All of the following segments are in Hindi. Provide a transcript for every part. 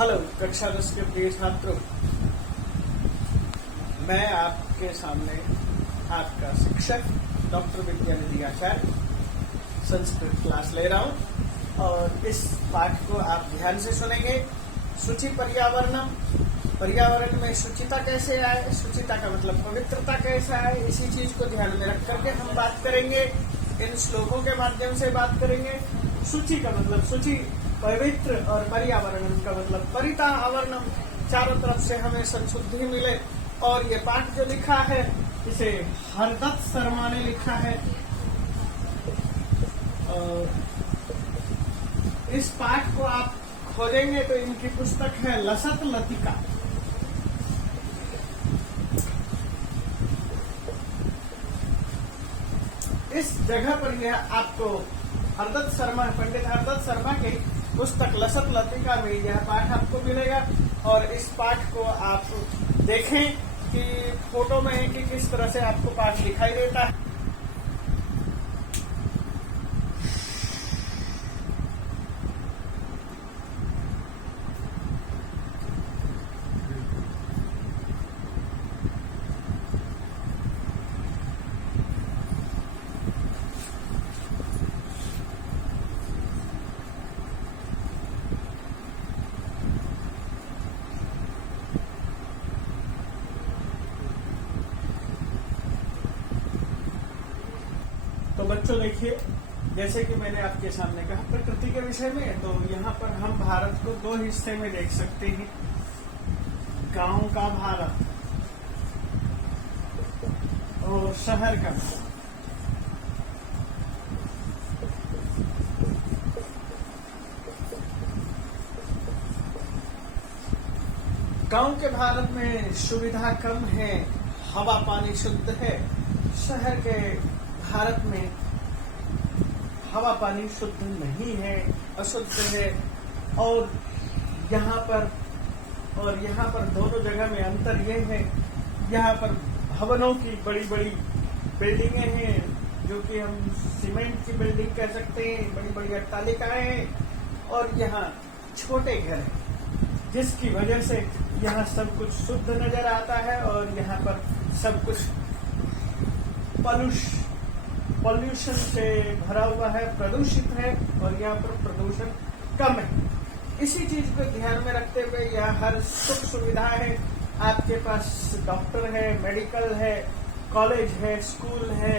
हेलो कक्षा 10 के प्रिय छात्रों, मैं आपके सामने आपका शिक्षक डॉक्टर विद्यानिधि आचार्य संस्कृत क्लास ले रहा हूं और इस पाठ को आप ध्यान से सुनेंगे। शुचि पर्यावरणम, पर्यावरण में शुचिता कैसे आए, शुचिता का मतलब पवित्रता कैसे आए, इसी चीज को ध्यान में रख करके हम बात करेंगे। इन श्लोकों के माध्यम से बात करेंगे। शुचि का मतलब शुचि पवित्र और पर्यावरण का मतलब परिता आवरणम, चारों तरफ से हमें संशुद्धि मिले। और ये पाठ जो लिखा है इसे हरदत्त शर्मा ने लिखा है। इस पाठ को आप खोजेंगे तो इनकी पुस्तक है लसत लतिका। इस जगह पर यह आपको हरदत्त शर्मा, पंडित हरदत्त शर्मा की पुस्तक लसत लतिका में यह पाठ आपको मिलेगा। और इस पाठ को आप देखें कि फोटो में है कि किस तरह से आपको पाठ दिखाई देता है। तो बच्चों देखिए, जैसे कि मैंने आपके सामने कहा प्रकृति के विषय में, तो यहाँ पर हम भारत को दो हिस्से में देख सकते हैं। गांव का भारत और शहर का भारत। गांव के भारत में सुविधा कम है, हवा पानी शुद्ध है। शहर के भारत में हवा पानी शुद्ध नहीं है, अशुद्ध है। और यहाँ पर दोनों जगह में अंतर यह है, यहाँ पर भवनों की बड़ी बड़ी बिल्डिंगें हैं, जो कि हम सीमेंट की बिल्डिंग कह सकते हैं, बड़ी बड़ी अट्टालिकाएं हैं। और यहाँ छोटे घर हैं, जिसकी वजह से यहाँ सब कुछ शुद्ध नजर आता है। और यहाँ पर सब कुछ पॉल्यूशन से भरा हुआ है, प्रदूषित है। और यहाँ पर प्रदूषण कम है। इसी चीज को ध्यान में रखते हुए यहाँ हर सुख सुविधा है। आपके पास डॉक्टर है, मेडिकल है, कॉलेज है, स्कूल है।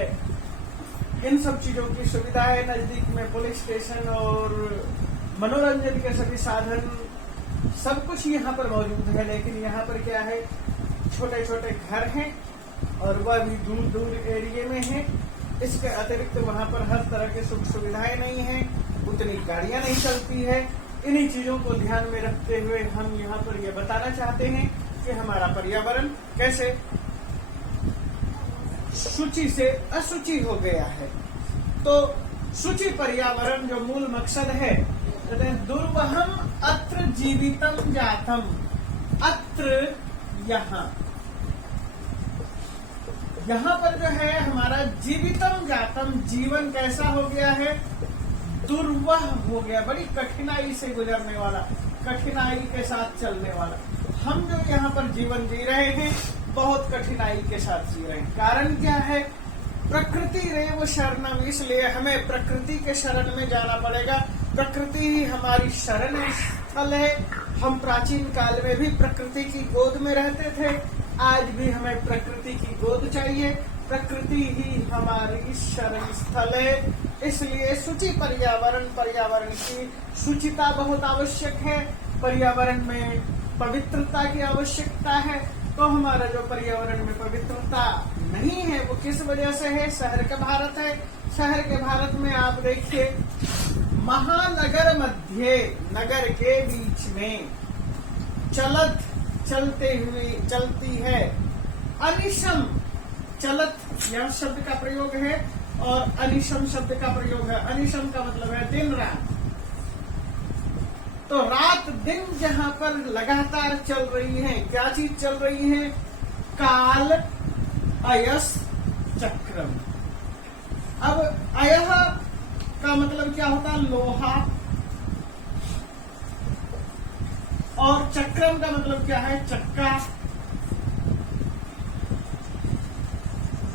इन सब चीजों की सुविधा है। नजदीक में पुलिस स्टेशन और मनोरंजन के सभी साधन, सब कुछ यहाँ पर मौजूद है। लेकिन यहाँ पर क्या है, छोटे छोटे घर हैं और वह भी दूर दूर एरिया में है। इसके अतिरिक्त वहाँ पर हर तरह की सुख सुविधाएं नहीं है, उतनी गाड़ियां नहीं चलती है। इन्हीं चीजों को ध्यान में रखते हुए हम यहाँ पर यह बताना चाहते हैं कि हमारा पर्यावरण कैसे शुचि से अशुचि हो गया है। तो शुचि पर्यावरण जो मूल मकसद है, दुर्वहम अत्र जीवितम जातम। अत्र यहाँ पर जो है हमारा जीवितम जातम, जीवन कैसा हो गया है, दुर्वह हो गया, बड़ी कठिनाई से गुजरने वाला, कठिनाई के साथ चलने वाला। हम जो यहाँ पर जीवन जी रहे हैं बहुत कठिनाई के साथ जी रहे हैं। कारण क्या है, प्रकृति रेव शरणम, इसलिए हमें प्रकृति के शरण में जाना पड़ेगा। प्रकृति ही हमारी शरण स्थल है। हम प्राचीन काल में भी प्रकृति की गोद में रहते थे, आज भी हमें प्रकृति की गोद चाहिए। प्रकृति ही हमारी शरण स्थल है। इसलिए शुचि पर्यावरण की शुचिता बहुत आवश्यक है। पर्यावरण में पवित्रता की आवश्यकता है। तो हमारा जो पर्यावरण में पवित्रता नहीं है वो किस वजह से है, शहर का भारत है। शहर के भारत में आप देखिए, महानगर मध्य, नगर के बीच में चलती है अनिशम। चलत यह शब्द का प्रयोग है और अनिशम शब्द का प्रयोग है। अनिशम का मतलब है दिन रात। तो रात दिन जहाँ पर लगातार चल रही है, क्या चीज चल रही है, काल अयस चक्रम। अब अयह का मतलब क्या होता है, लोहा। और चक्रम का मतलब क्या है, चक्का।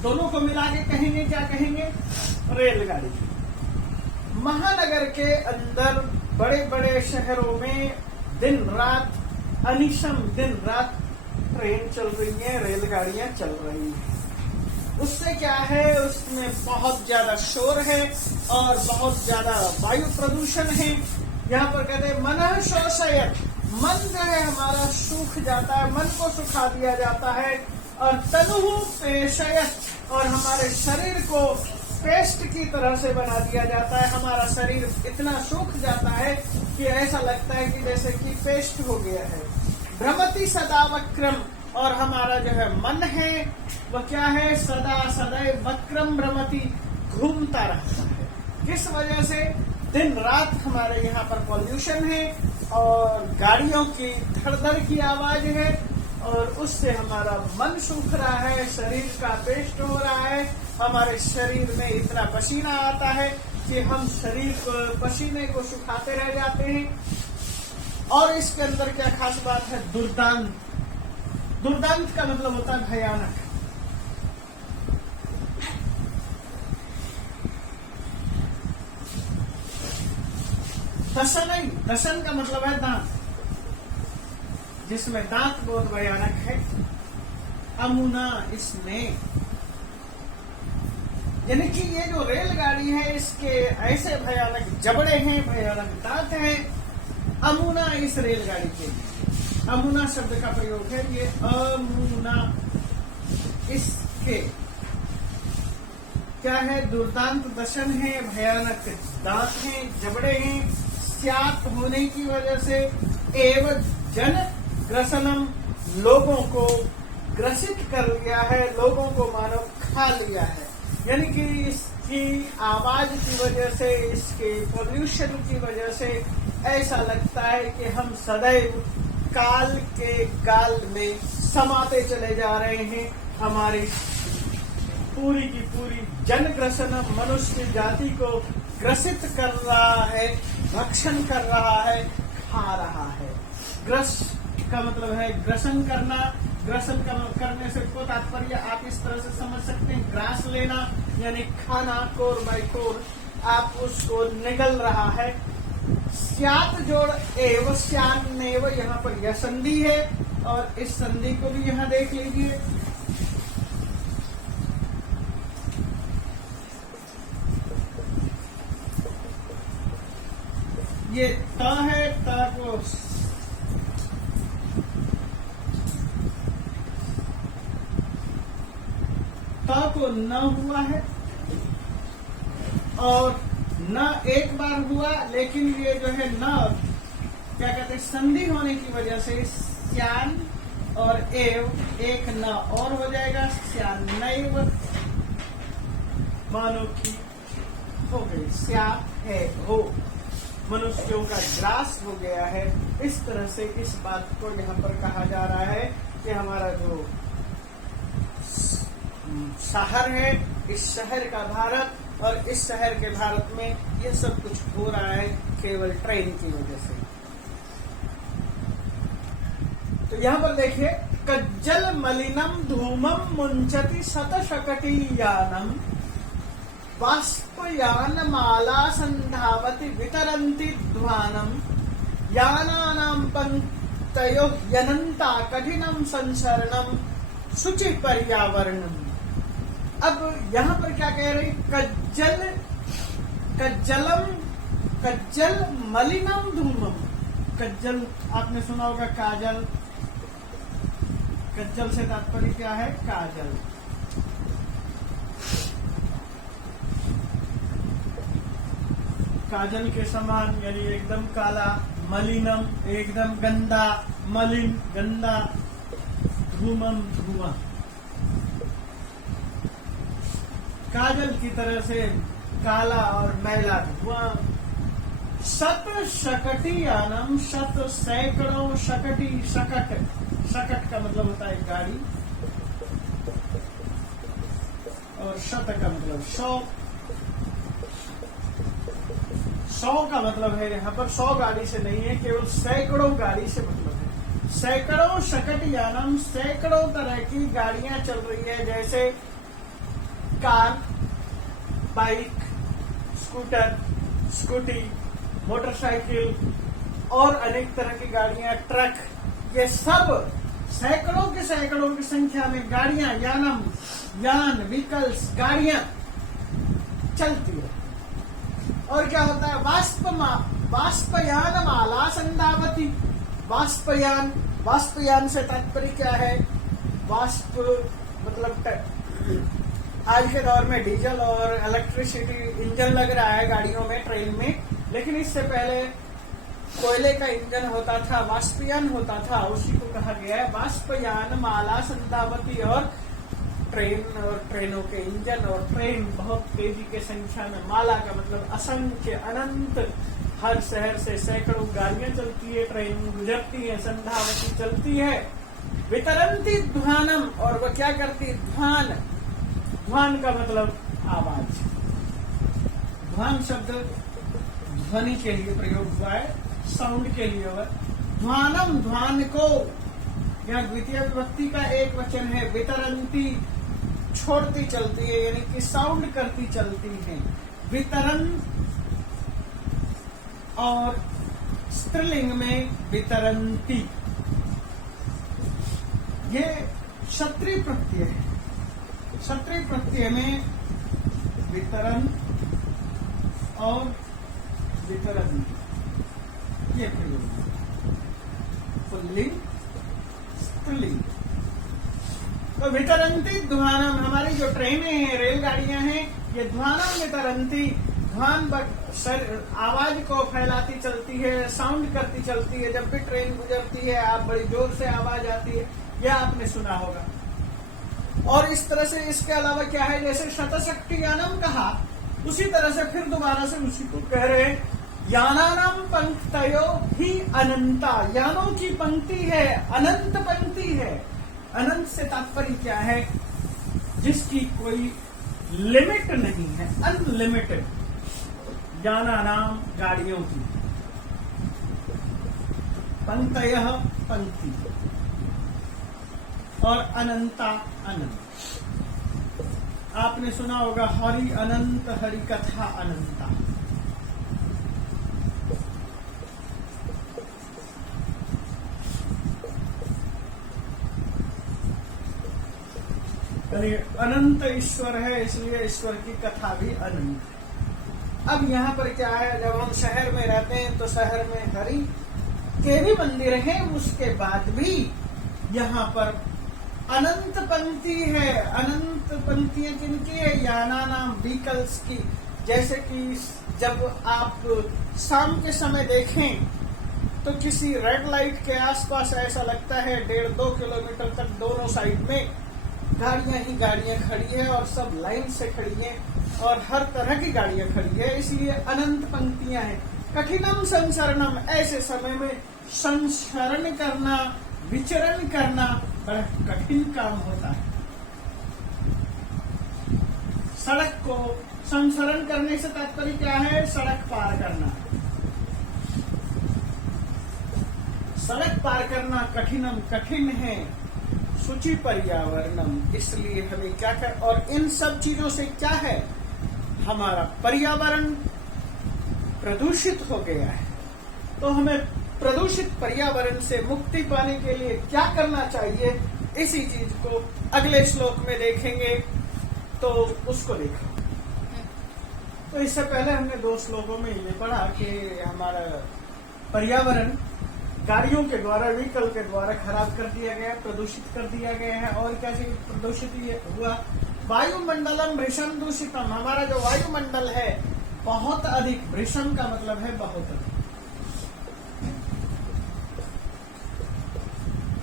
दोनों को मिला के कहेंगे क्या कहेंगे, रेलगाड़ी। महानगर के अंदर बड़े बड़े शहरों में दिन रात, अनिशम दिन रात ट्रेन चल रही है, रेलगाड़ियां चल रही हैं। उससे क्या है, उसमें बहुत ज्यादा शोर है और बहुत ज्यादा वायु प्रदूषण है। यहाँ पर कहते हैं मन शोषयत, मन जो है हमारा सूख जाता है, मन को सुखा दिया जाता है। और तनु पेशयत, और हमारे शरीर को पेस्ट की तरह से बना दिया जाता है। हमारा शरीर इतना सूख जाता है कि ऐसा लगता है कि जैसे कि पेस्ट हो गया है। भ्रमति सदा वक्रम, और हमारा जो है मन है वह क्या है, सदा सदैव वक्रम भ्रमति, घूमता रहता है। किस वजह से, दिन रात हमारे यहाँ पर पॉल्यूशन है और गाड़ियों की धड़धड़ की आवाज है, और उससे हमारा मन सूख रहा है, शरीर का पेस्ट हो रहा है, हमारे शरीर में इतना पसीना आता है कि हम शरीर को, पसीने को सुखाते रह जाते हैं। और इसके अंदर क्या खास बात है, दुर्दांत। दुर्दांत का मतलब होता है भयानक। दसन, दसन का मतलब है दांत, जिसमें दांत बहुत भयानक है। अमुना, इसमें, यानी कि ये जो रेलगाड़ी है इसके ऐसे भयानक जबड़े हैं, भयानक दांत हैं। अमुना, इस रेलगाड़ी के लिए अमुना शब्द का प्रयोग है। ये अमुना, इसके क्या है, दुर्दांत दशन है, भयानक दांत हैं, जबड़े हैं। स्यात होने की वजह से, एवं जन ग्रसनम, लोगों को ग्रसित कर लिया है, लोगों को मानो खा लिया है। यानी कि इसकी आवाज की वजह से, इसके पोल्यूशन की वजह से ऐसा लगता है कि हम सदैव काल के गाल में समाते चले जा रहे हैं। हमारी पूरी की पूरी जनग्रसन मनुष्य जाति को ग्रसित कर रहा है, भक्षण कर रहा है, खा रहा है। ग्रस का मतलब है ग्रसन करना। ग्रसन करने से को तात्पर्य आप इस तरह से समझ सकते हैं, ग्रास लेना यानी खाना, कोर बाय कोर आप उसको निगल रहा है। स्यात जोड़ एव, श्यान नेव, यहाँ पर यह संधि है और इस संधि को भी यहाँ देख लीजिए। ये त है, त को को न हुआ है और न एक बार हुआ, लेकिन ये जो है न क्या कहते हैं, संधि होने की वजह से स्यान और एव एक न और हो जाएगा, स्यान नैव, मानो की हो गई, स्या है हो, मनुष्यों का ग्रास हो गया है। इस तरह से इस बात को यहाँ पर कहा जा रहा है कि हमारा जो शहर है, इस शहर का भारत, और इस शहर के भारत में ये सब कुछ हो रहा है केवल ट्रेन की वजह से। तो यहाँ पर देखिए, कज्जल मलिनम धूमम मुंचति शतशकटी यानम बाष्पयान माला संधावति वितरन्ति ध्वानम यानानां पंक्तयो यनन्ता कठिनम संसरणम शुचि पर्यावरणम। अब यहाँ पर क्या कह रहे, कज्जल मलिनम धूमम। कज्जल आपने सुना होगा, काजल। कज्जल से तात्पर्य क्या है, काजल। काजल के समान यानी एकदम काला, मलिनम एकदम गंदा, मलिन गंदा, धूमम धुआं। काजल की तरह से काला और मैला धुआं। शत शकटियानम, शत सैकड़ों, शकटी शकट, शकट का मतलब होता है गाड़ी, और शत का मतलब 100। 100 का मतलब है यहाँ पर 100 गाड़ी से नहीं है, केवल सैकड़ों गाड़ी से मतलब है। सैकड़ों शकट यानम, सैकड़ों तरह की गाड़ियां चल रही है, जैसे car, bike, scooter, scooty, motorcycle और अनेक तरह की गाड़ियां, ट्रक, ये सब सैकड़ों की संख्या में गाड़ियां, यान, व्हीकल्स, गाड़ियां चलती है। और क्या होता है, वाष्पयान माला संधावती। वाष्पयान से तात्पर्य क्या है, वाष्प मतलब आज के दौर में डीजल और इलेक्ट्रिसिटी इंजन लग रहा है गाड़ियों में, ट्रेन में, लेकिन इससे पहले कोयले का इंजन होता था, वाष्पयान होता था, उसी को कहा गया है वाष्पयान माला संधावती। और ट्रेन और ट्रेनों के इंजन और ट्रेन बहुत तेजी के संख्या में, माला का मतलब असंख्य, अनंत, हर शहर से सैकड़ों गाड़ियां चलती है, ट्रेन गुजरती है, संधावती चलती है। वितरंती ध्वानम, और वह क्या करती, ध्वान का मतलब आवाज। ध्वान शब्द ध्वनि के लिए प्रयोग हुआ है, साउंड के लिए हुआ। ध्वानम, ध्वान को, यह द्वितीय विभक्ति का एक वचन है। वितरंती, छोड़ती चलती है, यानी कि साउंड करती चलती है। वितरण, और स्त्रीलिंग में वितरंती, ये क्षत्रिय प्रत्यय है। क्षत्रिय प्रत्यय में वितरण और वितरण ये प्रयोग, पुल्लिंग, स्त्रीलिंग। तो वितरंती ध्वानम, हमारी जो ट्रेनें हैं, रेलगाड़ियां हैं, ये ध्वानम वितरंती, ध्वान आवाज को फैलाती चलती है, साउंड करती चलती है। जब भी ट्रेन गुजरती है, आप बड़ी जोर से आवाज आती है, यह आपने सुना होगा। और इस तरह से इसके अलावा क्या है, जैसे शतशक्ति यानम कहा, उसी तरह से फिर दोबारा से उसी को कह रहे हैं, यानानाम पंक्तयो ही अनंता, यानों की पंक्ति है, अनंत पंक्ति है। अनंत से तात्पर्य क्या है, जिसकी कोई लिमिट नहीं है, अनलिमिटेड। यानानाम, गाड़ियों की, पंक्तयः, पंक्ति, और अनंता, अनंत। आपने सुना होगा हरि अनंत, हरि कथा अनंता। अनंत ईश्वर है, इसलिए ईश्वर की कथा भी अनंत है। अब यहाँ पर क्या है, जब हम शहर में रहते हैं तो शहर में हरि के भी मंदिर हैं, उसके बाद भी यहाँ पर अनंत पंक्ति है। अनंत पंक्तियां किनकी है, याना नाम, व्हीकल्स की। जैसे कि जब आप शाम के समय देखें तो किसी रेड लाइट के आसपास ऐसा लगता है 1.5-2 किलोमीटर तक दोनों साइड में गाड़ियां ही गाड़ियां खड़ी है, और सब लाइन से खड़ी हैं, और हर तरह की गाड़ियां खड़ी है, इसलिए अनंत पंक्तियां हैं। कठिनम संसरणम, ऐसे समय में संसरण करना, विचरण करना बड़ा कठिन काम होता है। सड़क को संसरण करने से तात्पर्य क्या है, सड़क पार करना। सड़क पार करना कठिनम, कठिन है। शुचि पर्यावरणम, इसलिए हमें क्या कर, और इन सब चीजों से क्या है, हमारा पर्यावरण प्रदूषित हो गया है। तो हमें प्रदूषित पर्यावरण से मुक्ति पाने के लिए क्या करना चाहिए, इसी चीज को अगले श्लोक में देखेंगे, तो उसको देखो। तो इससे पहले हमने 2 श्लोकों में ये पढ़ा कि हमारा पर्यावरण गाड़ियों के द्वारा, व्हीकल के द्वारा खराब कर दिया गया, प्रदूषित कर दिया गया है। और क्या चीज प्रदूषित हुआ, वायुमंडलम भृषम दूषितम, हमारा जो वायुमंडल है बहुत अधिक, भृषम का मतलब है बहुत अधिक।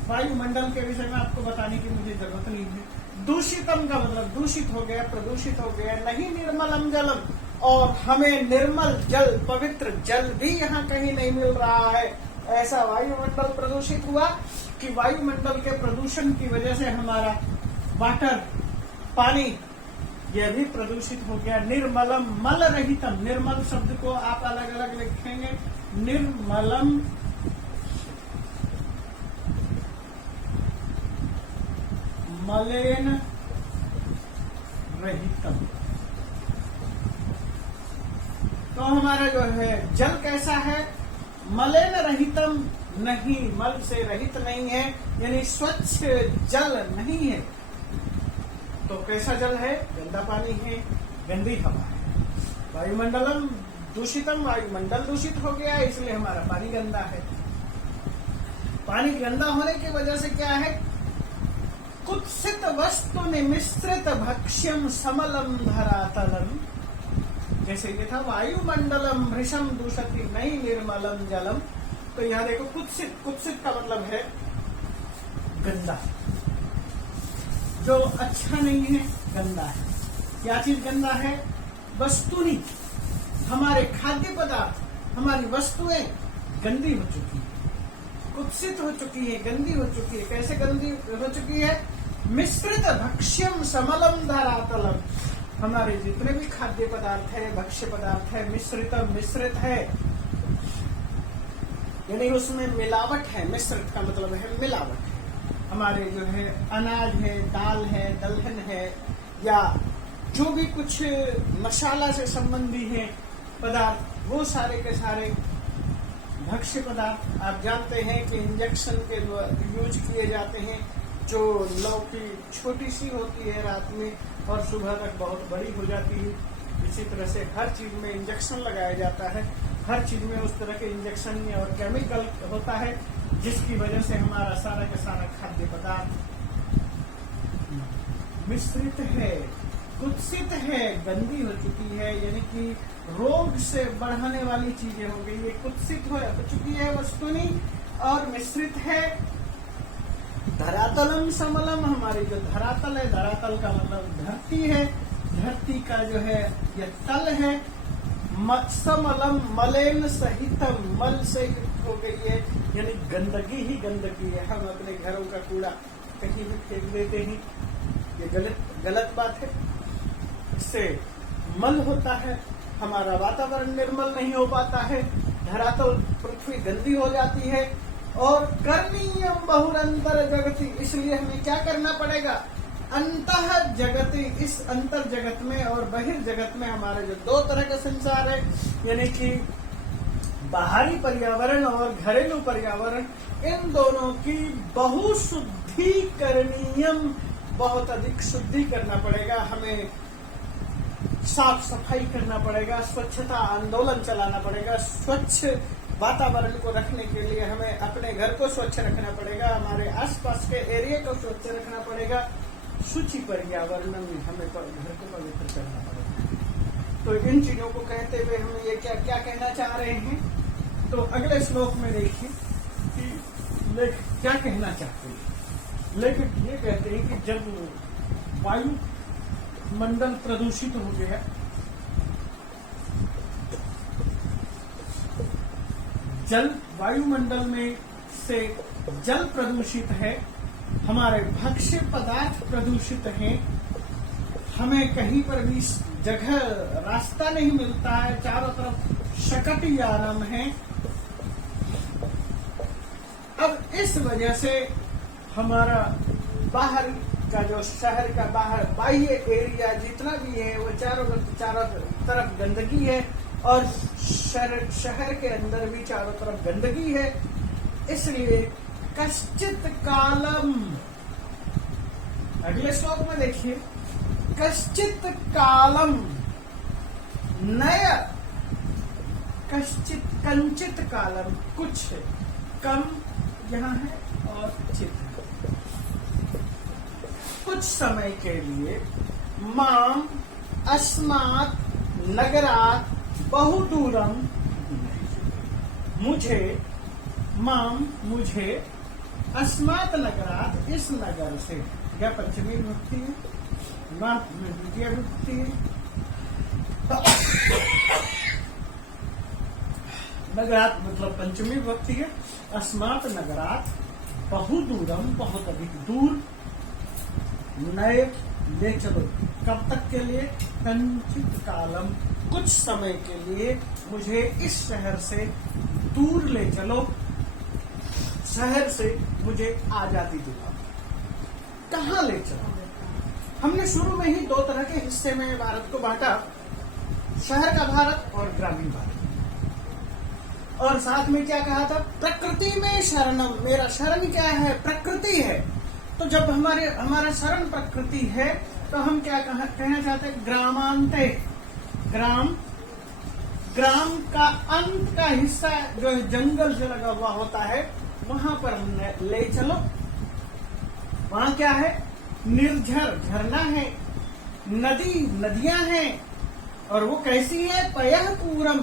वायुमंडल के विषय में आपको बताने की मुझे जरूरत नहीं है। दूषितम का मतलब दूषित हो गया, प्रदूषित हो गया। नहीं निर्मलम जलम, और हमें निर्मल जल, पवित्र जल भी यहाँ कहीं नहीं मिल रहा है। ऐसा वायुमंडल प्रदूषित हुआ कि वायुमंडल के प्रदूषण की वजह से हमारा वाटर, पानी यह भी प्रदूषित हो गया। निर्मलम मल रहितम, निर्मल शब्द को आप अलग अलग लिखेंगे, निर्मलम मलेन रहितम। तो हमारा जो है जल कैसा है, मलेन रहितम, नहीं मल से रहित नहीं है, यानी स्वच्छ जल नहीं है। तो कैसा जल है, गंदा पानी है, गंदी हवा है। वायुमंडलम दूषितम, वायुमंडल दूषित हो गया, इसलिए हमारा पानी गंदा है। पानी गंदा होने की वजह से क्या है, कुत्सित वस्तु निमिश्रित भक्ष्यम समलम धरातलम। जैसे ये था वायुमंडलम भृशम दूषति नहीं निर्मलम जलम। तो यहाँ देखो कुत्सित, कुत्सित का मतलब है गंदा, जो अच्छा नहीं है, गंदा है। क्या चीज गंदा है, वस्तुनि, हमारे खाद्य पदार्थ, हमारी वस्तुएं गंदी हो चुकी है, कुत्सित हो चुकी है, गंदी हो चुकी है। कैसे गंदी हो चुकी है, मिश्रित भक्ष्यम समलम धरातलम, हमारे जितने भी खाद्य पदार्थ है, भक्ष्य पदार्थ है, मिश्रित है, यानी उसमें मिलावट है। मिश्रित का मतलब है मिलावट है। हमारे जो है अनाज है, दाल है, दलहन है, या जो भी कुछ मसाला से संबंधी है पदार्थ, वो सारे के सारे भक्ष्य पदार्थ। आप जानते हैं कि इंजेक्शन के यूज किए जाते हैं, जो लौकी छोटी सी होती है रात में और सुबह तक बहुत बड़ी हो जाती है। इसी तरह से हर चीज में इंजेक्शन लगाया जाता है, हर चीज में उस तरह के इंजेक्शन और केमिकल होता है, जिसकी वजह से हमारा सारा का सारा खाद्य पदार्थ मिश्रित है, कुत्सित है, गंदी हो चुकी है, यानी कि रोग से बढ़ाने वाली चीजें हो गई। ये कुत्सित हो चुकी है वस्तुनि और मिश्रित है। धरातलम समलम, हमारी जो धरातल है, धरातल का मतलब धरती है, धरती का जो है यह तल है। समलम मलेन सहितम, मल से युक्त हो गई है, यानी गंदगी ही गंदगी है। हम अपने घरों का कूड़ा कहीं भी फेंक देते हैं, ये गलत बात है। इससे मल होता है, हमारा वातावरण निर्मल नहीं हो पाता है, धरातल पृथ्वी गंदी हो जाती है। और करणीयम बहुरंतर जगति, इसलिए हमें क्या करना पड़ेगा, अंतः जगति, इस अंतर जगत में और बहिर्जगत में हमारे जो दो तरह का संसार है, यानी कि बाहरी पर्यावरण और घरेलू पर्यावरण, इन दोनों की बहुशुद्धि करणीयम, बहुत अधिक शुद्धि करना पड़ेगा। हमें साफ सफाई करना पड़ेगा, स्वच्छता आंदोलन चलाना पड़ेगा। स्वच्छ वातावरण को रखने के लिए हमें अपने घर को स्वच्छ रखना पड़ेगा, हमारे आसपास के एरिया को स्वच्छ रखना पड़ेगा, शुचि पर्यावरण में हमें घर को पवित्र करना पड़ेगा। तो इन चीजों को कहते हुए हम ये क्या क्या कहना चाह रहे हैं, तो अगले श्लोक में देखिए कि लेखक क्या कहना चाहते हैं। लेखक ये कहते हैं कि जब वायु मंडल प्रदूषित हो गया, जल वायुमंडल में से जल प्रदूषित है, हमारे भक्ष्य पदार्थ प्रदूषित हैं, हमें कहीं पर भी जगह रास्ता नहीं मिलता है, चारों तरफ शकट यानम है। अब इस वजह से हमारा बाहर का जो शहर का बाहर बाह्य एरिया जितना भी है वो चारों तरफ गंदगी है, और शहर के अंदर भी चारों तरफ गंदगी है। इसलिए कश्चित कालम, अगले श्लोक में देखिए, कश्चित कालम नय, कश्चित कंचित कालम, कुछ कम यहाँ है और चित है, कुछ समय के लिए माम अस्मात् नगरात् बहुदूरम, मुझे माम मुझे अस्मात् नगरात् इस नगर से, क्या पंचमी विभक्ति है, मात में द्वितीय विभक्ति है, नगरात् मतलब पंचमी विभक्ति है, अस्मात् नगरात् बहुदूरम बहुत अधिक दूर, नए ले चलो कब तक के लिए? कंचित कालम, कुछ समय के लिए मुझे इस शहर से दूर ले चलो, शहर से मुझे आजादी दिलाओ। कहाँ ले चलो? हमने शुरू में ही 2 तरह के हिस्से में भारत को बांटा, शहर का भारत और ग्रामीण भारत। और साथ में क्या कहा था? प्रकृति में शरणम, मेरा शरण क्या है? प्रकृति है। तो जब हमारा शरण प्रकृति है तो हम क्या कहना चाहते हैं? ग्रामांते, ग्राम का अंत का हिस्सा जो जंगल से लगा हुआ होता है, वहां पर ले चलो। वहां क्या है? निर्झर, झरना है, नदियां हैं, और वो कैसी है? पयः पूरम,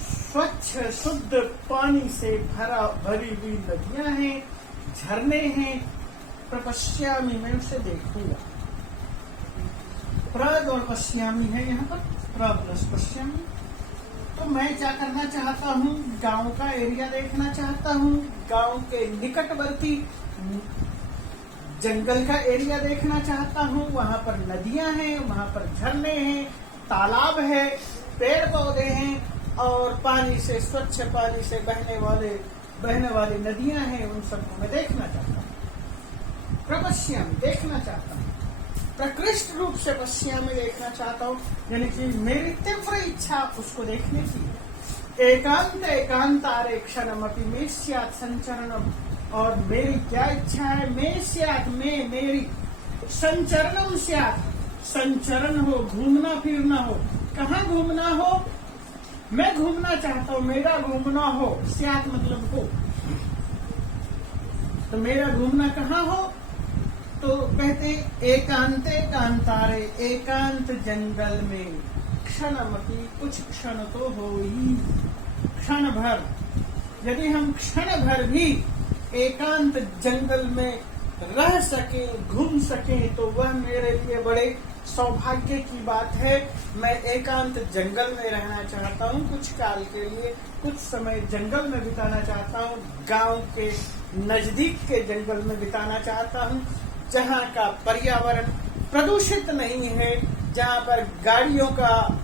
स्वच्छ शुद्ध पानी से भरी हुई नदियां हैं, झरने हैं। प्रपश्यामी, मैं उसे देखूंगा। प्रद और पश्यामी है यहाँ पर, प्र प्लस पश्यामी। तो मैं क्या करना चाहता हूँ? गांव का एरिया देखना चाहता हूँ, गांव के निकटवर्ती जंगल का एरिया देखना चाहता हूँ। वहां पर नदियां हैं, वहां पर झरने हैं, तालाब है, पेड़ पौधे हैं, और पानी से, स्वच्छ पानी से बहने वाली नदियां हैं। उन सबको मैं देखना चाहता हूँ। प्रपश्यामी, देखना चाहता हूँ। प्रकृष्ट रूप से पश्यामी, देखना चाहता हूँ, यानी कि मेरी तीव्र इच्छा उसको देखने की है। एकांतारे क्षणमपि मे स्यात् संचरणम, और मेरी क्या इच्छा है? मे स्यात्, मेरी संचरणम स्यात्, संचरण हो, घूमना फिरना हो। कहाँ घूमना हो? मैं घूमना चाहता हूँ, मेरा घूमना हो। स्यात् मतलब हो, तो मेरा घूमना कहाँ हो? तो कहते एकांते कांतारे, एकांत जंगल में, क्षणमपि, कुछ क्षण तो हो ही, क्षण भर। यदि हम क्षण भर भी एकांत जंगल में रह सके, घूम सके, तो वह मेरे लिए बड़े सौभाग्य की बात है। मैं एकांत जंगल में रहना चाहता हूँ, कुछ काल के लिए, कुछ समय जंगल में बिताना चाहता हूँ। गांव के नजदीक के जंगल में बिताना चाहता हूँ, जहाँ का पर्यावरण प्रदूषित नहीं है, जहाँ पर गाड़ियों का,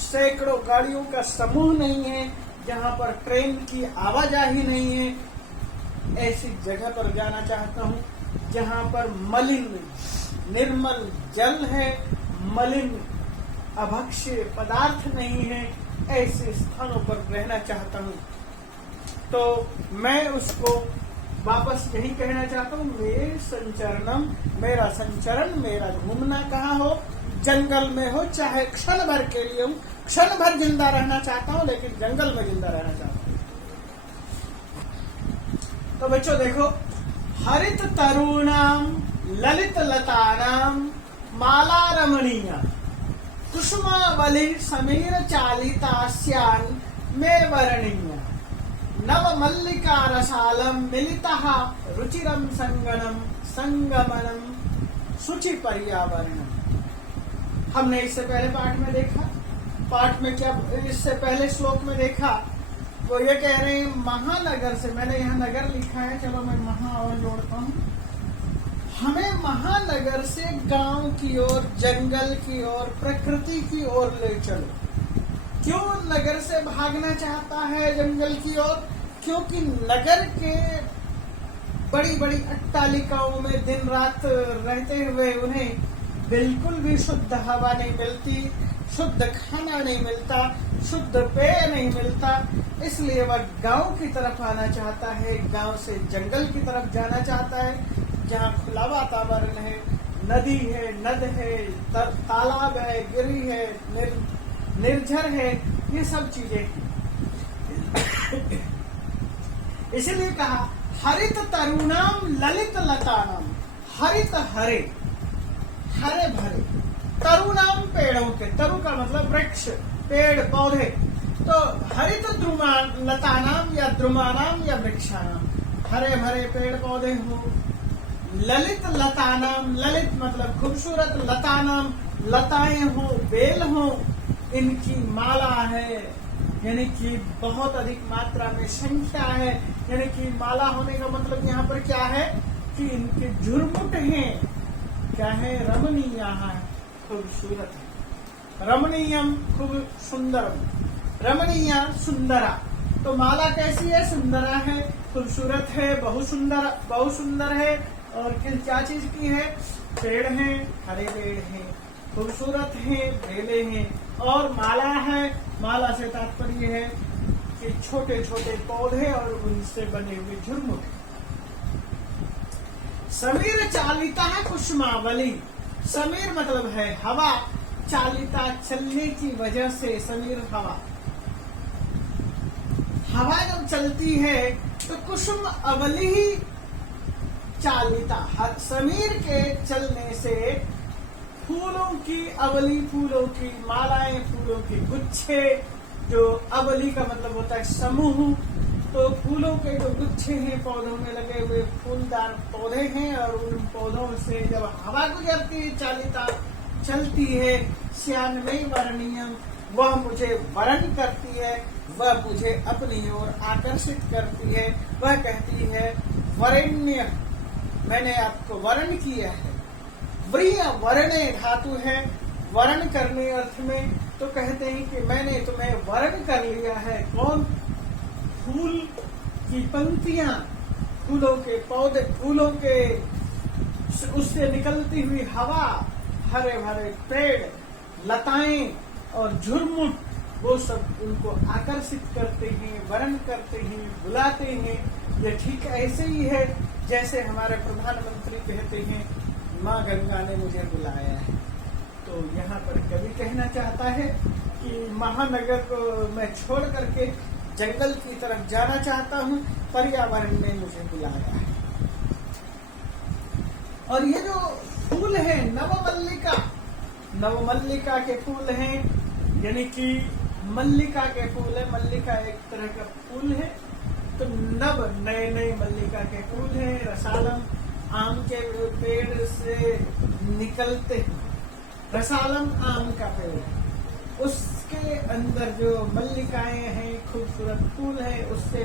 सैकड़ों गाड़ियों का समूह नहीं है, जहाँ पर ट्रेन की आवाजाही नहीं है। ऐसी जगह पर जाना चाहता हूँ जहाँ पर मलिन, निर्मल जल है, मलिन अभक्ष्य पदार्थ नहीं है। ऐसे स्थानों पर रहना चाहता हूँ। तो मैं उसको वापस यही कहना चाहता हूँ, मेरे संचरणम, मेरा संचरण, मेरा घूमना कहाँ हो? जंगल में हो, चाहे क्षण भर के लिए हूँ। क्षण भर जिंदा रहना चाहता हूँ, लेकिन जंगल में जिंदा रहना चाहता हूँ। तो बच्चों देखो, हरित तरुणाम ललित लतानाम माला रमणीया कुसुमावली समीर चालितास्यान मे वर्णीया नव मल्लिका रसालम मिलितः रुचिरम संगमनम शुचि पर्यावरणम। हमने इससे पहले पाठ में देखा, पाठ में क्या, इससे पहले श्लोक में देखा, वो ये कह रहे हैं महानगर से, मैंने यहाँ नगर लिखा है, चलो मैं महा और जोड़ता हूँ। हमें महानगर से गांव की ओर, जंगल की ओर, प्रकृति की ओर ले चलो। क्यों नगर से भागना चाहता है जंगल की ओर? क्योंकि नगर के बड़ी बड़ी अट्टालिकाओं में दिन रात रहते हुए उन्हें बिल्कुल भी शुद्ध हवा नहीं मिलती, शुद्ध खाना नहीं मिलता, शुद्ध पेय नहीं मिलता। इसलिए वह गांव की तरफ आना चाहता है, गांव से जंगल की तरफ जाना चाहता है, जहाँ खुला वातावरण है, नदी है, नद है, तालाब है, गिरी है, निर्झर है, ये सब चीजें। इसीलिए कहा हरित तरुणाम ललित लतानाम, हरित हरे, हरे भरे, तरुणाम पेड़ों के, तरु का मतलब वृक्ष, पेड़ पौधे। तो हरित लतानाम या द्रुमानाम या वृक्षानाम, हरे भरे पेड़ पौधे हो। ललित लतानाम, ललित मतलब खूबसूरत, लतानाम लताएं हो, बेल हो, इनकी माला है, यानी कि बहुत अधिक मात्रा में संख्या है। यानी कि माला होने का मतलब यहाँ पर क्या है कि इनके झुरमुट हैं, क्या है? रमणीया है, खूबसूरत है। रमणीयम खूब सुंदरम, रमणीया सुंदरा। तो माला कैसी है? सुंदरा है, खूबसूरत है, बहुत सुंदर है। और क्या चीज की है? पेड़ हैं, हरे पेड़ हैं, खूबसूरत हैं, बेले हैं। और माला है, माला से तात्पर्य है कि छोटे छोटे पौधे और उनसे बने हुए झुरमुट। समीर चालिता है कुसुमावली। समीर मतलब है हवा, चालिता चलने की वजह से, समीर हवा। हवा जब चलती है तो कुसुम अवली ही चालिता, समीर के चलने से फूलों की अवली, फूलों की मालाएं, फूलों के गुच्छे, जो अवली का मतलब होता है समूह, तो फूलों के जो गुच्छे हैं, पौधों में लगे हुए फूलदार पौधे हैं, और उन पौधों से जब हवा गुजरती है, चालिता चलती है, श्यानमयी वर्णीयम, वह मुझे वर्ण करती है, वह मुझे अपनी ओर आकर्षित करती है। वह कहती है वरेण्य, मैंने आपको वर्ण किया है। व्रिय वर्णे धातु है, वर्ण करने अर्थ में। तो कहते हैं कि मैंने तुम्हें वर्ण कर लिया है। कौन? फूल की पंक्तियां, फूलों के पौधे, फूलों के उससे निकलती हुई हवा, हरे भरे पेड़, लताएं और झुरमुट, वो सब उनको आकर्षित करते हैं, वर्ण करते हैं, बुलाते हैं। ये ठीक ऐसे ही है जैसे हमारे प्रधानमंत्री कहते हैं माँ गंगा ने मुझे बुलाया है। तो यहाँ पर कवि कहना चाहता है कि महानगर को मैं छोड़ करके जंगल की तरफ जाना चाहता हूँ, पर्यावरण ने मुझे बुलाया है। और ये जो फूल है नवमल्लिका, नवमल्लिका के फूल हैं, यानी कि मल्लिका के फूल है। मल्लिका एक तरह का फूल है, तो नव नए नए मल्लिका के फूल हैं। रसालम आम के पेड़ से निकलते हैं। रसालम आम का पेड़ है, उसके अंदर जो मल्लिकाएं हैं, खूबसूरत फूल है, उससे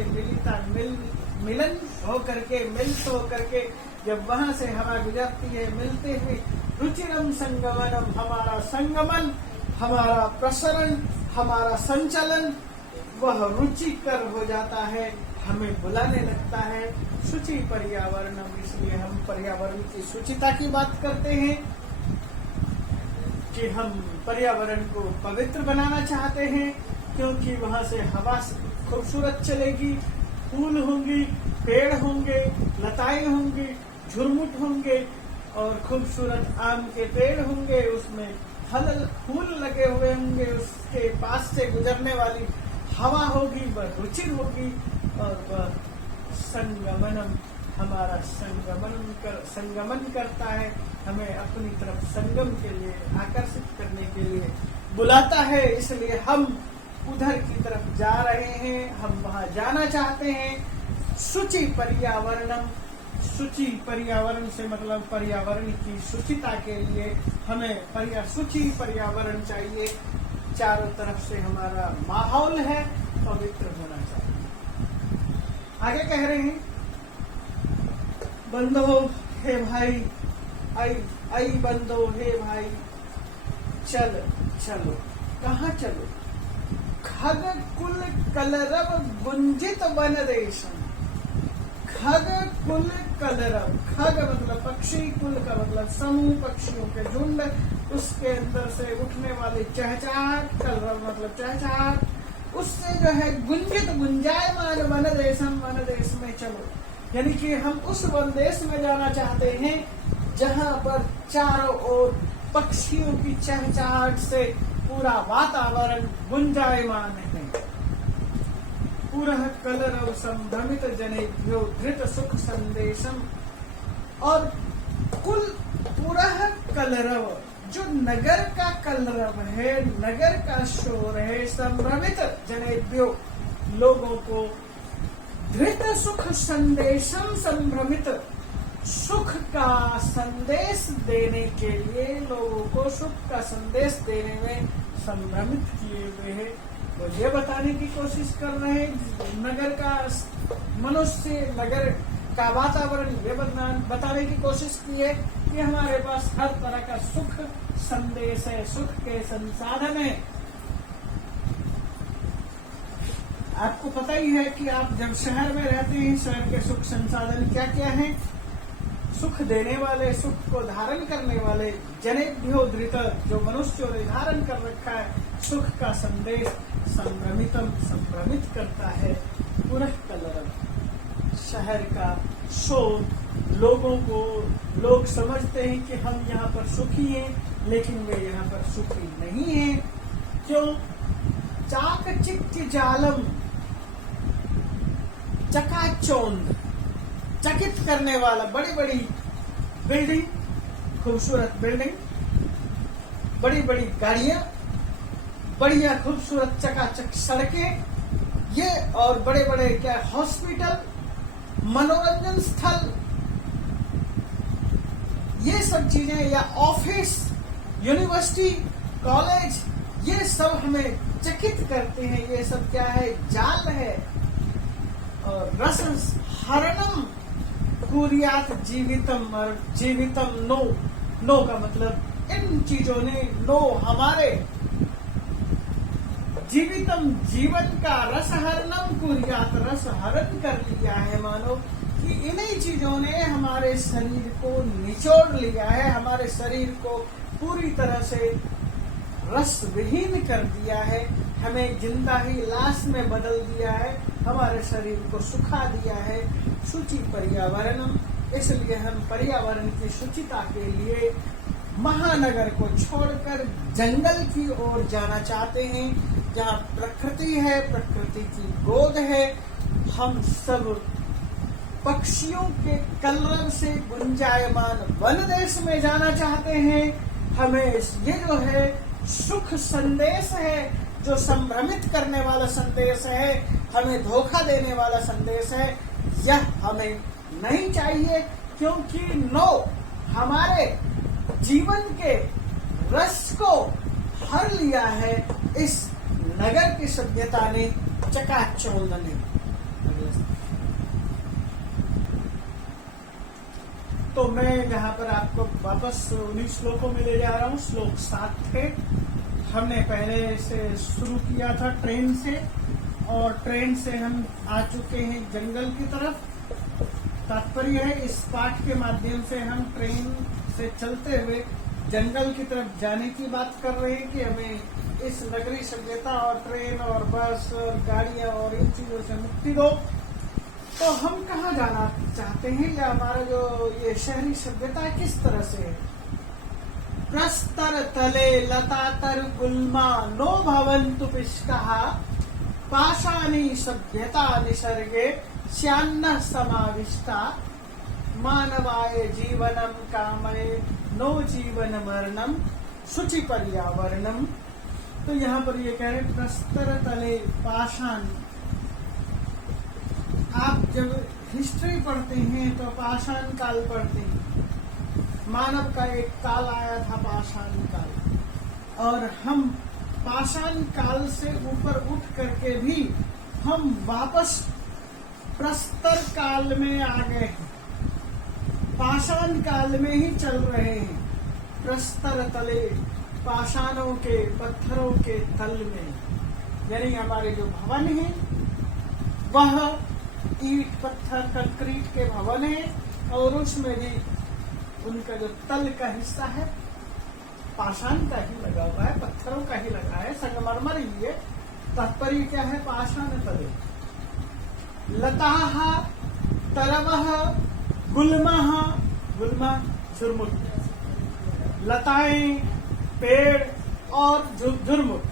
मिलन होकर के, मिलित होकर के जब वहां से हवा गुजरती है, मिलते हुए रुचिरम संगमनम, हमारा संगमन, हमारा प्रसरण, हमारा संचलन वह रुचिकर हो जाता है, हमें बुलाने लगता है। शुचि पर्यावरणम, इसलिए हम पर्यावरण की शुचिता की बात करते हैं कि हम पर्यावरण को पवित्र बनाना चाहते हैं, क्योंकि वहां से हवा खूबसूरत चलेगी, फूल होंगी, पेड़ होंगे, लताएं होंगी, झुरमुट होंगे और खूबसूरत आम के पेड़ होंगे, उसमें फूल लगे हुए होंगे, उसके पास से गुजरने वाली हवा होगी, वह रुचिर होगी, और वह संगमनम, हमारा संगमन करता है, हमें अपनी तरफ संगम के लिए, आकर्षित करने के लिए बुलाता है। इसलिए हम उधर की तरफ जा रहे हैं, हम वहां जाना चाहते हैं। शुचि पर्यावरणम, शुचि पर्यावरण से मतलब पर्यावरण की शुचिता के लिए हमें शुचि पर्यावरण चाहिए। चारों तरफ से हमारा माहौल है पवित्र होना चाहिए। आगे कह रहे हैं बंदो हे भाई, आई बंदो हे भाई, चलो। कहाँ चलो? खग कुल कलरव गुंजित वन देशम। खग कुल कलरव, खग मतलब पक्षी, कुल का मतलब समूह, पक्षियों के झुंड, उसके अंदर से उठने वाली चहचहाट, कलरव मतलब चहचहाट, उससे जो है गुंजित गुंजायमान वन देशम, वन देश में चलो। यानी कि हम उस वन देश में जाना चाहते हैं जहाँ पर चारों ओर पक्षियों की चहचहाट से पूरा वातावरण गुंजायमान है। पुरः कलरव संभ्रमित जनेभ्यो धृत सुख संदेशम। और कुल पुरः कलरव, जो नगर का कलरव है, नगर का शोर है, संभ्रमित जनेभ्यो, लोगों को, धृत सुख संदेशम, संभ्रमित सुख का संदेश देने के लिए, लोगों को सुख का संदेश देने में संभ्रमित किए हुए हैं। वो ये बताने की कोशिश कर रहे हैं नगर का मनुष्य, नगर का वातावरण ये बताने की कोशिश की है कि हमारे पास हर तरह का सुख संदेश है, सुख के संसाधन है। आपको पता ही है कि आप जब शहर में रहते हैं, शहर के सुख संसाधन क्या क्या हैं। सुख देने वाले, सुख को धारण करने वाले, जनेभ्यो धृत, जो मनुष्यों ने धारण कर रखा है सुख का संदेश, संभ्रमितम, संभ्रमित करता है, पुनः कलरव, शहर का शोर, लोगों को, लोग समझते हैं कि हम यहाँ पर सुखी हैं, लेकिन वे यहाँ पर सुखी नहीं हैं। क्यों? चाकचिक्य जालम, चकाचौंध, चकित करने वाला, बड़ी बड़ी बिल्डिंग, खूबसूरत बिल्डिंग, बड़ी बड़ी गाड़ियां, बढ़िया खूबसूरत चकाचक सड़कें, ये और बड़े बड़े क्या हॉस्पिटल, मनोरंजन स्थल, ये सब चीजें, या ऑफिस, यूनिवर्सिटी, कॉलेज, ये सब हमें चकित करते हैं। ये सब क्या है? जाल है। और रस हरणम कुर्यात जीवितम, और जीवितम नो, नो का मतलब इन चीजों ने, नो हमारे जीवितम, जीवन का रसहरणम कुर्यात, रस हरण कर लिया है, मानो कि इन्हीं चीजों ने हमारे शरीर को निचोड़ लिया है, हमारे शरीर को पूरी तरह से रस विहीन कर दिया है, हमें जिंदा ही लाश में बदल दिया है, हमारे शरीर को सुखा दिया है। शुचि पर्यावरणम, इसलिए हम पर्यावरण की शुचिता के लिए महानगर को छोड़कर जंगल की ओर जाना चाहते हैं, जहाँ प्रकृति है, प्रकृति की गोद है। हम सब पक्षियों के कलरव से गुंजायमान वन देश में जाना चाहते हैं। हमें ये जो है सुख संदेश है, जो संभ्रमित करने वाला संदेश है, हमें धोखा देने वाला संदेश है, यह हमें नहीं चाहिए, क्योंकि नो हमारे जीवन के रस को हर लिया है इस नगर की सभ्यता ने, चकाचौंध ने। तो मैं यहाँ पर आपको वापस उन्हीं श्लोकों में ले जा रहा हूँ। श्लोक 7 थे, हमने पहले से शुरू किया था ट्रेन से, और ट्रेन से हम आ चुके हैं जंगल की तरफ। तात्पर्य है इस पाठ के माध्यम से हम ट्रेन से चलते हुए जंगल की तरफ जाने की बात कर रहे हैं कि हमें इस नगरीय सभ्यता और ट्रेन और बस और गाड़ियां और इन चीजों से मुक्ति दो। तो हम कहाँ जाना चाहते हैं, या हमारा जो ये शहरी सभ्यता है किस तरह से है? प्रस्तर तले लतातर गुल्मा नो भवन्तु पिष्टः, पाषाणी सभ्यता निसर्गे श्यान्न समाविष्टा, मानवाय जीवनम कामये नो जीवन मरणम शुचि पर्यावरणम। तो यहाँ पर ये कह रहे प्रस्तर तले पाषाण। आप जब हिस्ट्री पढ़ते हैं तो पाषाण काल पढ़ते हैं। मानव का एक काल आया था पाषाण काल, और हम पाषाण काल से ऊपर उठ करके भी हम वापस प्रस्तर काल में आ गए हैं, पाषाण काल में ही चल रहे हैं। प्रस्तर तले, पाषाणों के, पत्थरों के तल में, यानी हमारे जो भवन है वह ईंट पत्थर कंक्रीट के भवन है, और उसमें भी उनका जो तल का हिस्सा है पाषाण का ही लगा हुआ है, पत्थरों का ही लगा है, संगमरमर ही है। तात्पर्य क्या है? पाषाण तले। लताः तरवः गुल्मः, गुल्मा झुरमुट, लताएं, पेड़ और झुरमुट,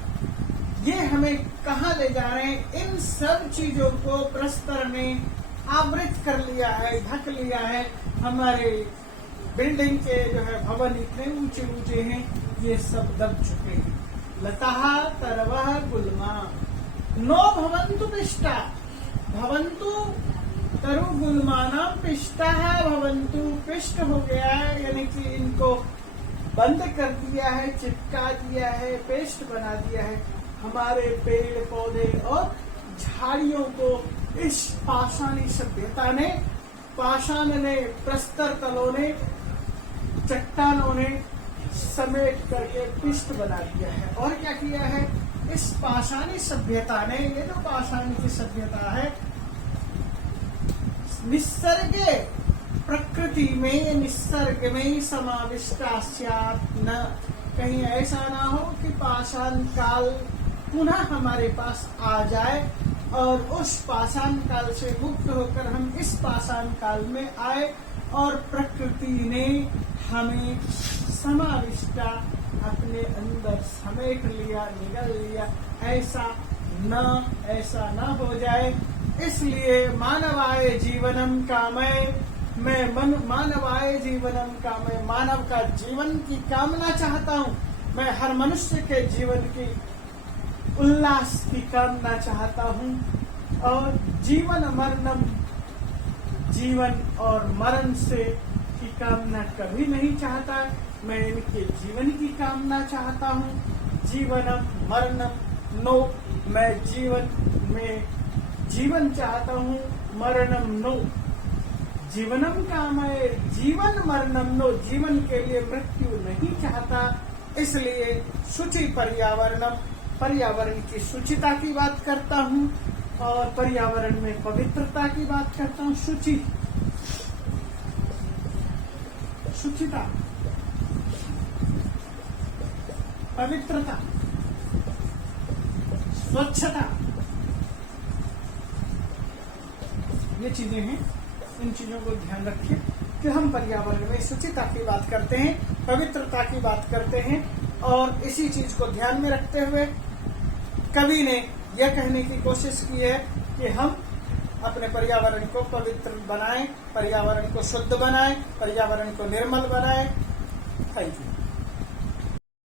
ये हमें कहाँ ले जा रहे हैं? इन सब चीजों को प्रस्तर ने आवृत कर लिया है, ढक लिया है। हमारे बिल्डिंग के जो है भवन इतने ऊंचे ऊंचे हैं, ये सब दब चुके हैं। लताः तरवः गुल्मा नो भवन्तु पिष्टा, भवन्तु तरु गुल्मानां पिष्टः भवन्तु, पिष्ट हो गया है, यानी कि इनको बंद कर दिया है, चिपका दिया है, पेस्ट बना दिया है। हमारे पेड़ पौधे और झाड़ियों को इस पाषाणी सभ्यता ने पाषाण ने, प्रस्तर तलों ने, चट्टानों ने समेट करके पिष्ट बना दिया है। और क्या किया है, इस पाषाणी सभ्यता ने, ये जो पाषाणी की सभ्यता है, निसर्ग प्रकृति में, निसर्ग में समाविष्टा स्यात् न, कहीं ऐसा ना हो कि पाषाण काल पुनः हमारे पास आ जाए और उस पाषाण काल से मुक्त होकर हम इस पाषाण काल में आए और प्रकृति ने हमें समाविष्टा अपने अंदर समेट लिया, निगल लिया, ऐसा न हो जाए। इसलिए मानवाय जीवनम कामय, मैं मानवाय जीवनम कामय, मानव का जीवन की कामना चाहता हूँ। मैं हर मनुष्य के जीवन की उल्लास की कामना चाहता हूँ और जीवन मरणम, जीवन और मरण से की कामना कभी नहीं चाहता। मैं इनके जीवन की कामना चाहता हूँ। जीवनम मरणम नो, मैं जीवन में जीवन चाहता हूँ, मरणम नो, जीवनम कामय, जीवन मरणम नो, जीवन के लिए मृत्यु नहीं चाहता। इसलिए शुचि पर्यावरणम, पर्यावरण की शुचिता की बात करता हूँ और पर्यावरण में पवित्रता की बात करता हूँ। शुचि, शुचिता, पवित्रता, स्वच्छता, ये चीजें हैं। इन चीजों को ध्यान रखिए कि हम पर्यावरण में शुचिता की बात करते हैं, पवित्रता की बात करते हैं। और इसी चीज को ध्यान में रखते हुए कवि ने यह कहने की कोशिश की है कि हम अपने पर्यावरण को पवित्र बनाएं, पर्यावरण को शुद्ध बनाएं, पर्यावरण को निर्मल बनाएं। Thank you.